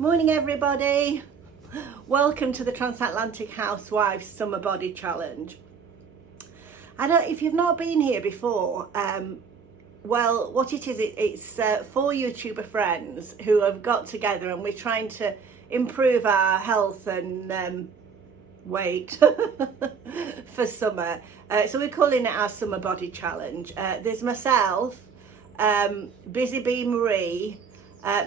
Morning everybody, welcome to the Transatlantic Housewives Summer Body Challenge. If you've not been here before, well, what it is, it's 4 YouTuber friends who have got together and we're trying to improve our health and weight for summer. So we're calling it our Summer Body Challenge. There's myself, Busy Bee Marie,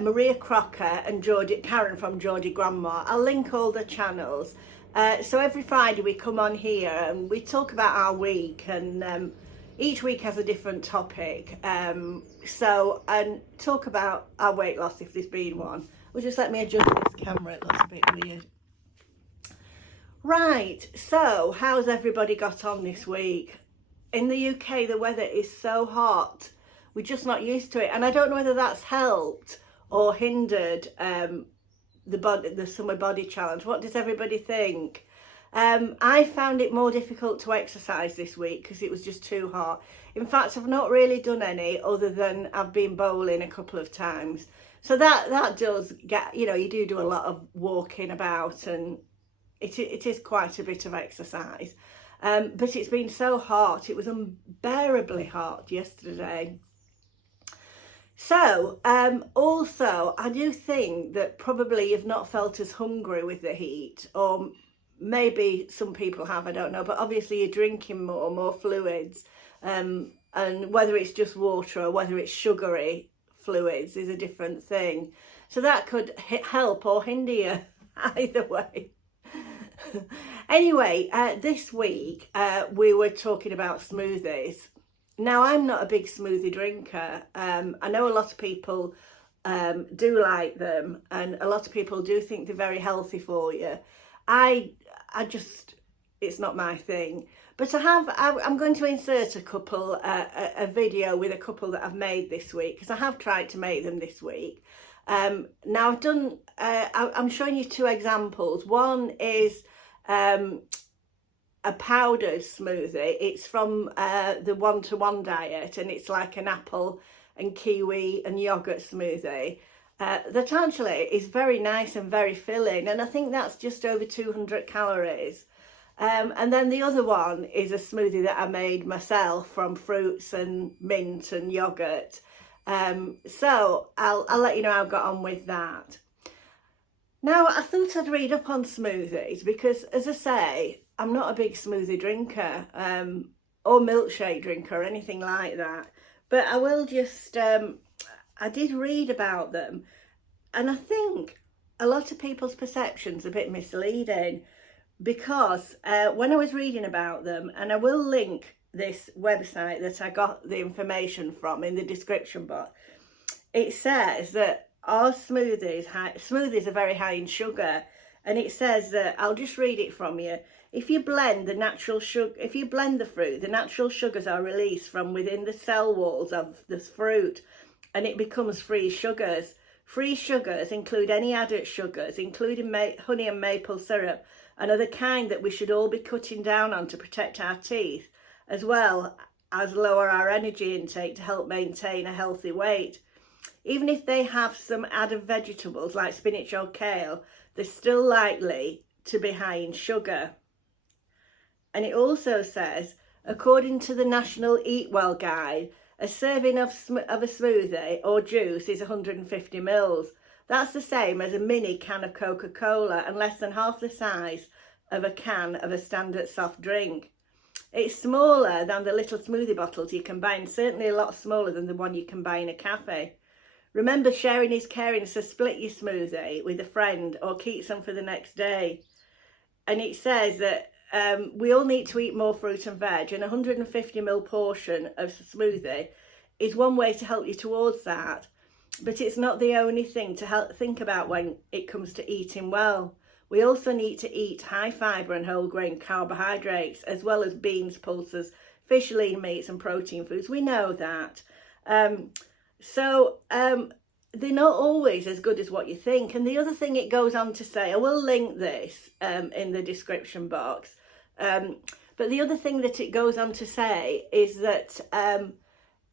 Maria Crocker and Karen from Geordie Grandma. I'll link all the channels. So every Friday we come on here and we talk about our week, and each week has a different topic. And talk about our weight loss if there's been one. Well, just let me adjust this camera, it looks a bit weird. Right, so how's everybody got on this week? In the UK the weather is so hot, we're just not used to it, and I don't know whether that's helped or hindered the Summer Body Challenge. What does everybody think? I found it more difficult to exercise this week because it was just too hot. In fact, I've not really done any other than I've been bowling a couple of times. So that does get, you do a lot of walking about, and it is quite a bit of exercise. But it's been so hot, it was unbearably hot yesterday. So, also, I do think that probably you've not felt as hungry with the heat, or maybe some people have, I don't know, but obviously you're drinking more fluids, and whether it's just water or whether it's sugary fluids is a different thing. So that could help or hinder you, either way. Anyway, this week we were talking about smoothies. Now, I'm not a big smoothie drinker. I know a lot of people do like them, and a lot of people do think they're very healthy for you. I just, it's not my thing. But I'm going to insert a video with a couple that I've made this week, because I have tried to make them this week. Now I'm showing you two examples. One is a powdered smoothie. It's from the 1-to-1 diet, and it's like an apple and kiwi and yogurt smoothie that actually is very nice and very filling, and I think that's just over 200 calories. And then the other one is a smoothie that I made myself from fruits and mint and yogurt. So I'll let you know how I got on with that. Now, I thought I'd read up on smoothies because, as I say, I'm not a big smoothie drinker or milkshake drinker or anything like that. But I will just, I did read about them, and I think a lot of people's perception's a bit misleading, because when I was reading about them, and I will link this website that I got the information from in the description box, it says that our smoothies are very high in sugar, and it says that, I'll just read it from you. If you blend the fruit, the natural sugars are released from within the cell walls of this fruit, and it becomes free sugars. Free sugars include any added sugars, including honey and maple syrup, and are the kind that we should all be cutting down on to protect our teeth, as well as lower our energy intake to help maintain a healthy weight. Even if they have some added vegetables like spinach or kale, they're still likely to be high in sugar. And it also says, according to the National Eat Well Guide, a serving of a smoothie or juice is 150 mils. That's the same as a mini can of Coca-Cola and less than half the size of a can of a standard soft drink. It's smaller than the little smoothie bottles you can buy, and certainly a lot smaller than the one you can buy in a cafe. Remember, sharing is caring, so split your smoothie with a friend or keep some for the next day. And it says that we all need to eat more fruit and veg, and a 150ml portion of smoothie is one way to help you towards that. But it's not the only thing to think about when it comes to eating well. We also need to eat high fibre and whole grain carbohydrates, as well as beans, pulses, fish, lean meats and protein foods. We know that. They're not always as good as what you think. And the other thing it goes on to say, I will link this in the description box, but the other thing that it goes on to say is that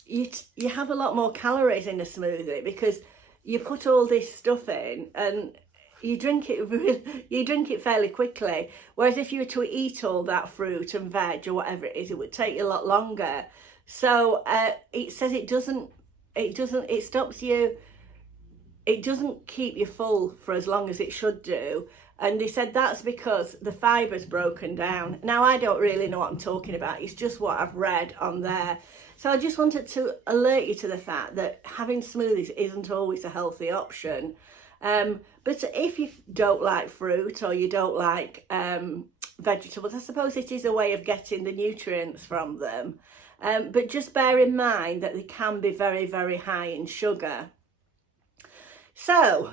you have a lot more calories in a smoothie, because you put all this stuff in, and you drink it fairly quickly. Whereas if you were to eat all that fruit and veg or whatever it is, it would take you a lot longer. So it says it stops you, it doesn't keep you full for as long as it should do. And they said that's because the fiber's broken down. Now, I don't really know what I'm talking about. It's just what I've read on there. So I just wanted to alert you to the fact that having smoothies isn't always a healthy option. But if you don't like fruit or you don't like vegetables, I suppose it is a way of getting the nutrients from them. But just bear in mind that they can be very, very high in sugar. So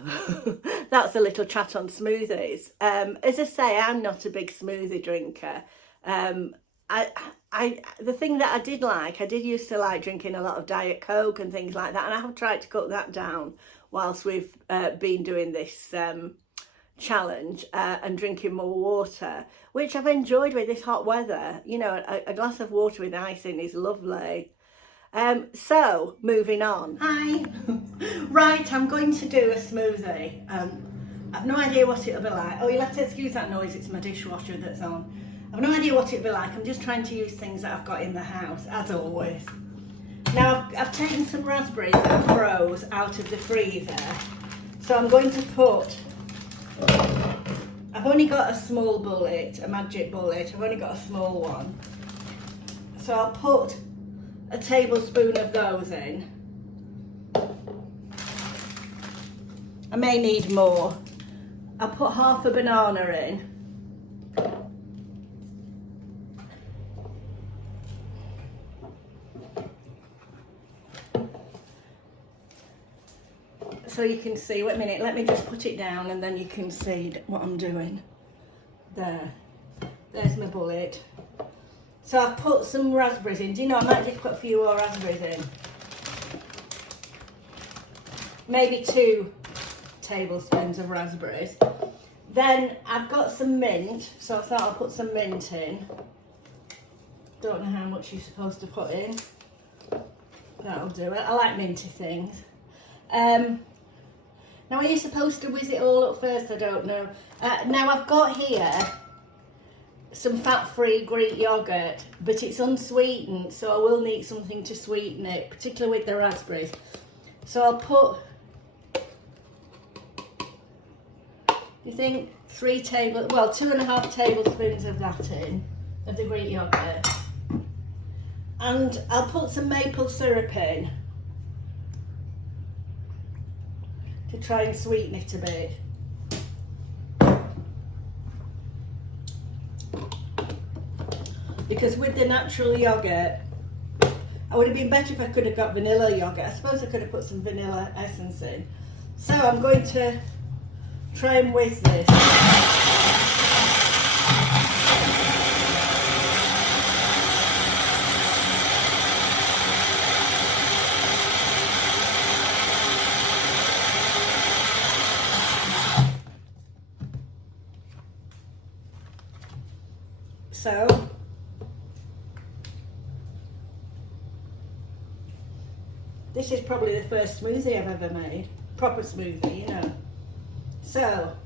that's a little chat on smoothies. As I say, I'm not a big smoothie drinker. The thing that I did used to like drinking a lot of Diet Coke and things like that, and I have tried to cut that down whilst we've been doing this challenge and drinking more water, which I've enjoyed with this hot weather. You know, a glass of water with ice in is lovely. So moving on. Hi. Right, I'm going to do a smoothie. I've no idea what it'll be like. Oh, you'll have to excuse that noise, it's my dishwasher that's on. I've no idea what it'll be like. I'm just trying to use things that I've got in the house, as always. Now, I've taken some raspberries that I froze out of the freezer. So I'm going to put, I've only got a small bullet, a magic bullet. I've only got a small one. So I'll put a tablespoon of those in. I may need more. I'll put half a banana in. So you can see, wait a minute, let me just put it down and then you can see what I'm doing. There's my bullet. So I've put some raspberries in. Do you know, I might just put a few more raspberries in. Maybe 2 tablespoons of raspberries. Then I've got some mint, so I thought I'll put some mint in. Don't know how much you're supposed to put in. That'll do it. I like minty things. Now, are you supposed to whiz it all up first? I don't know. Now, I've got here some fat-free Greek yogurt, but it's unsweetened, so I will need something to sweeten it, particularly with the raspberries. So I'll put, you think 2.5 tablespoons of that in, of the Greek yogurt. And I'll put some maple syrup in to try and sweeten it a bit. Because with the natural yogurt, I would have been better if I could have got vanilla yogurt. I suppose I could have put some vanilla essence in. So I'm going to try and whisk this. So this is probably the first smoothie I've ever made. Proper smoothie, you know. So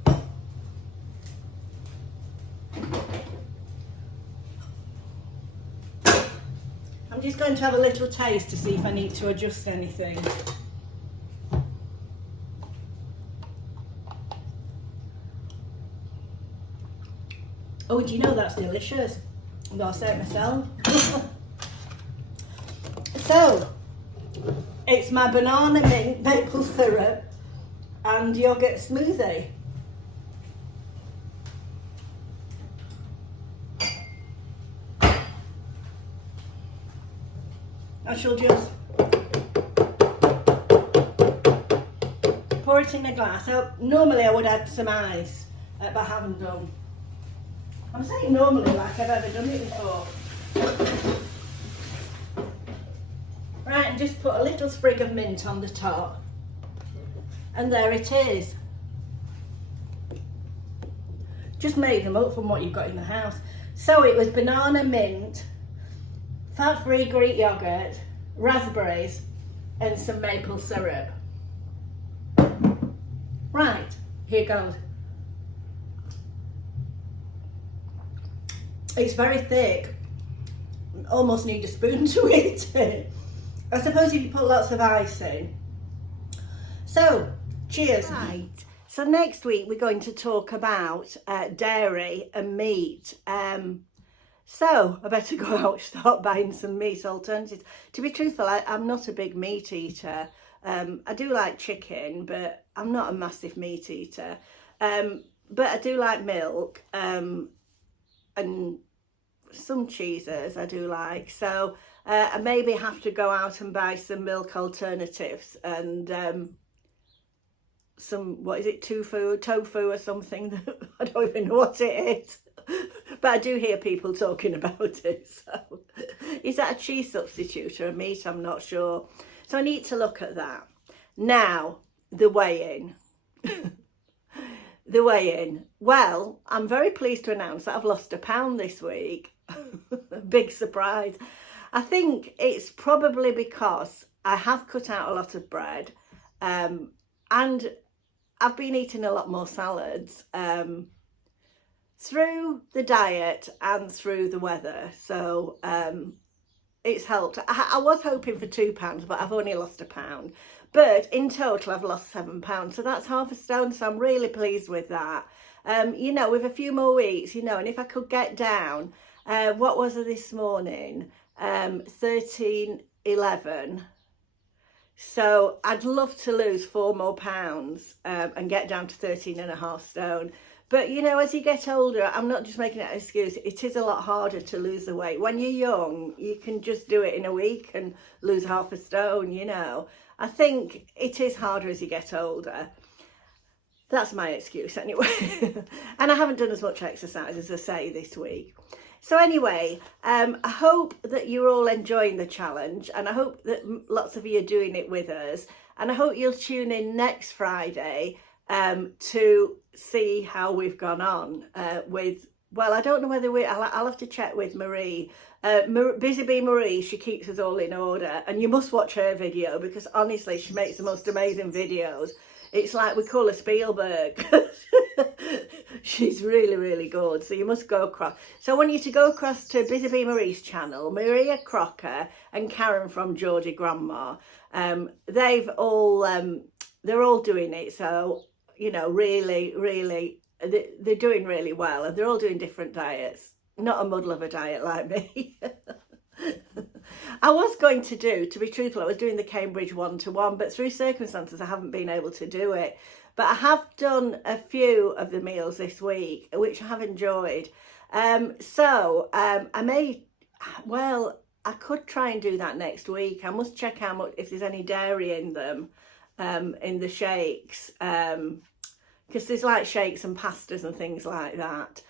I'm just going to have a little taste to see if I need to adjust anything. Oh, do you know that's delicious? I'm going to say it myself. So, it's my banana mint maple syrup and yogurt smoothie. I shall just pour it in a glass. So, normally I would add some ice, but I haven't done. I'm saying normally like I've ever done it before. Right, and just put a little sprig of mint on the top. And there it is. Just made them up from what you've got in the house. So it was banana, mint, fat-free Greek yogurt, raspberries, and some maple syrup. Right, here goes. It's very thick. Almost need a spoon to eat it. I suppose if you put lots of ice in. So, cheers. Right. So next week we're going to talk about dairy and meat. So I better go out and start buying some meat alternatives. To be truthful, I'm not a big meat eater. I do like chicken, but I'm not a massive meat eater. But I do like milk and some cheeses I do like. So I maybe have to go out and buy some milk alternatives and some, what is it, tofu or something. I don't even know what it is. But I do hear people talking about it. So is that a cheese substitute or a meat? I'm not sure. So I need to look at that. Now, the weigh-in. The weigh-in. Well, I'm very pleased to announce that I've lost £1 this week. Big surprise. I think it's probably because I have cut out a lot of bread and I've been eating a lot more salads through the diet and through the weather. So it's helped. I was hoping for £2, but I've only lost £1. But in total, I've lost £7. So that's half a stone. So I'm really pleased with that. You know, with a few more weeks, you know, and if I could get down, what was it this morning? 13.11. So I'd love to lose 4 more pounds and get down to 13.5 stone. But, you know, as you get older, I'm not just making it an excuse. It is a lot harder to lose the weight. When you're young, you can just do it in a week and lose half a stone, you know. I think it is harder as you get older. That's my excuse anyway. And I haven't done as much exercise as I say this week. So anyway, I hope that you're all enjoying the challenge, and I hope that lots of you are doing it with us. And I hope you'll tune in next Friday to see how we've gone on with, well, I don't know whether I'll have to check with Marie. Busy Bee Marie, she keeps us all in order, and you must watch her video because honestly, she makes the most amazing videos. It's like we call her Spielberg. She's really, really good. So you must go across. So I want you to go across to Busy Bee Marie's channel, Maria Crocker and Karen from Geordie Grandma. They've all, they're all doing it. So, you know, really, really, they're doing really well. And they're all doing different diets. Not a muddle of a diet like me. I was going to do, to be truthful, I was doing the Cambridge 1-to-1, but through circumstances I haven't been able to do it. But I have done a few of the meals this week, which I have enjoyed. So I may, well, I could try and do that next week. I must check how much, if there's any dairy in them, in the shakes, because there's like shakes and pastas and things like that.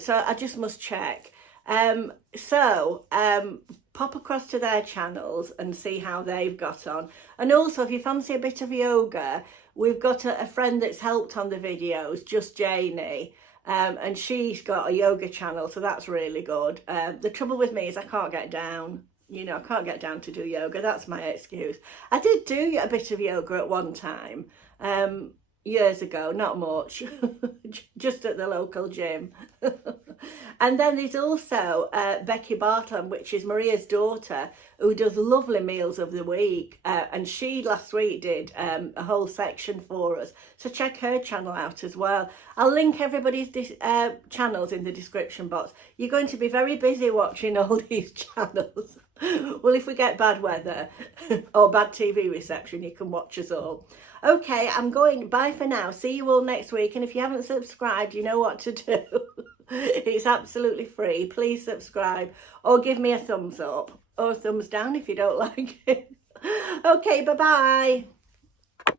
So I just must check. Pop across to their channels and see how they've got on. And also, if you fancy a bit of yoga, we've got a friend that's helped on the videos, justjaney, and she's got a yoga channel, so that's really good. The trouble with me is I can't get down. You know, I can't get down to do yoga. That's my excuse. I did do a bit of yoga at one time, years ago, not much, just at the local gym. And then there's also Becky, which is Maria's daughter, who does lovely meals of the week, and she last week did a whole section for us, so check her channel out as well. I'll link everybody's channels in the description box. You're going to be very busy watching all these channels. Well, if we get bad weather or bad TV reception, you can watch us all. Okay, I'm going. Bye for now. See you all next week. And if you haven't subscribed, you know what to do. It's absolutely free. Please subscribe or give me a thumbs up or a thumbs down if you don't like it. Okay, bye-bye.